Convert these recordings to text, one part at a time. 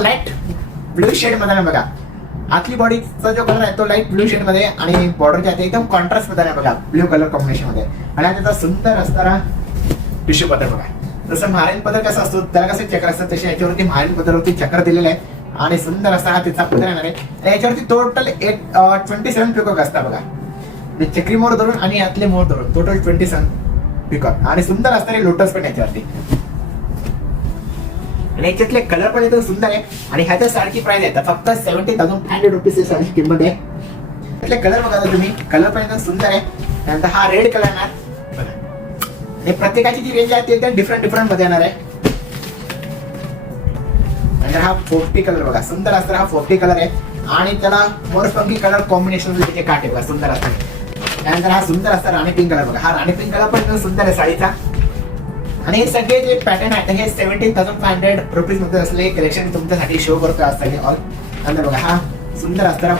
Light blue shade मध्ये आहे बघा. आतली बॉडीचा जो कलर आहे तो लाईट ब्लू शेड मध्ये आणि बॉर्डरच्या आत एकदम कॉन्ट्रास्ट मध्ये आहे बघा, ब्ल्यू कलर कॉम्बिनेशन मध्ये. आणि हा त्याचा सुंदर असणारा टिश्यू पदर बघा. जसं महाराणी पदर कसा असतो त्याला कसं चक्र असतं, तसे याच्यावरती महाराणी पदरवरती चक्र दिलेलं आहे आणि सुंदर असा हा त्याचा पदर येणार आहे. आणि याच्यावरती टोटल 27 पिकॉक असतात बघा. चक्री मोर धरून आणि यातले मोर धरून टोटल 27 पिकॉक आणि सुंदर असणारे लोटस पण याच्यावरती. आणि याच्यातले कलर पण एकदम सुंदर आहे. आणि ह्याच्या सारखी प्राइस आहे फक्त 70,500 रुपीज सारखी किंमत आहे. त्यातले कलर बघा तुम्ही, कलर पण एकदम सुंदर आहे. त्यानंतर हा रेड कलर येणार आणि प्रत्येकाची जी रेंज आहे ते एकदम डिफरंट मध्ये येणार आहे. नंतर हा 40 कलर बघा, सुंदर असणारा हा 40 कलर आहे आणि त्याला मोरपंखी कलर कॉम्बिनेशन त्याचे काटे बघा सुंदर असतात. त्यानंतर हा सुंदर असता राणी पिंक कलर बघा. हा राणी पिंक कलर पण एकदम सुंदर आहे साडीचा. आणि हे सगळे जे पॅटर्न आहेत हे 17,500 रुपीज मध्ये असलेले कलेक्शन तुमच्यासाठी शो करतो आज सगळे ऑल. नंतर बघा हा सुंदर असणारा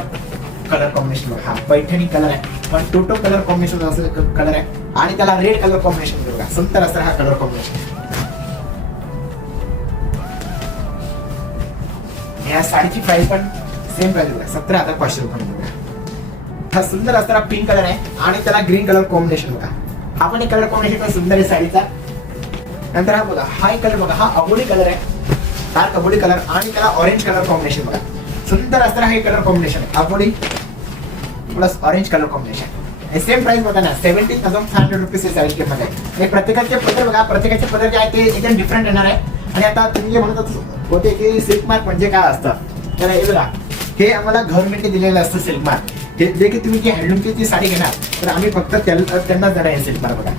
कलर कॉम्बिनेशन बघा, हा पैठणी कलर आहे पण टोटो कलर कॉम्बिनेशन असलेला कलर आहे आणि त्याला रेड कलर कॉम्बिनेशन बघा, सुंदर असणारा हा कलर कॉम्बिनेशन. या साडीची प्राइस पण सेम प्राइस बघा, 17,500 रुपये. हा सुंदर असणारा पिंक कलर आहे आणि त्याला ग्रीन कलर कॉम्बिनेशन बघा. हा पण एक कलर कॉम्बिनेशन पण सुंदर आहे साडीचा. नंतर हा बघा, हा एक कलर बघा, हा अबोली कलर आहे, डार्क अबोली कलर आणि त्याला ऑरेंज कलर कॉम्बिनेशन बघा. सुंदर असणारा हे कलर कॉम्बिनेशन अबोली plus orange colour combination. Same price बघा ना, 17,500 रुपीज साडी किंमत आहे. प्रत्येकाचे पदर बघा, प्रत्येकाचे पदर जे आहे ते एकदम डिफरंट येणार आहे. आणि आता तुम्ही जे म्हणत होते की सिल्क मार्क म्हणजे काय असतं, तर हे बघा, हे आम्हाला गव्हर्नमेंटने दिलेलं असतं सिल्क मार्क. जे की तुम्ही जी हँडलूमची ती साडी घेणार तर आम्ही फक्त त्यांना देणार आहे सिल्क मार्क बघा.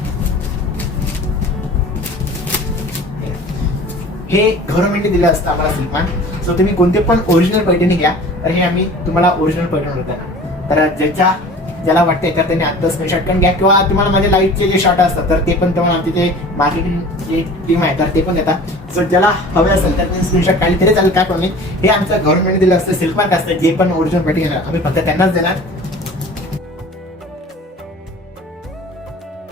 हे गव्हर्नमेंटने दिलं असतं आम्हाला सिल्क मार्क. सो तुम्ही कोणते पण ओरिजिनल पैठणी घ्या तर हे आम्ही तुम्हाला ओरिजिनल पैठणी देणार. तर ज्याला वाटते तर त्यांनी आता स्क्रीनशॉट करून घ्या किंवा तुम्हाला माझे लाईव्हचे जे शॉट असतात तर ते पण तुम्हाला आमचे जे मार्केटिंग जे टीम आहे तर ते पण देतात. सो ज्याला हवे असेल तर तुम्ही स्क्रीनशॉट काढले तरी चालेल, काय पण नाही. हे आमचं गव्हर्नमेंटने दिलं असतं सिल्क मार्क असतं. जे पण ओरिजिनल पैठणी घेणार आम्ही फक्त त्यांनाच देणार.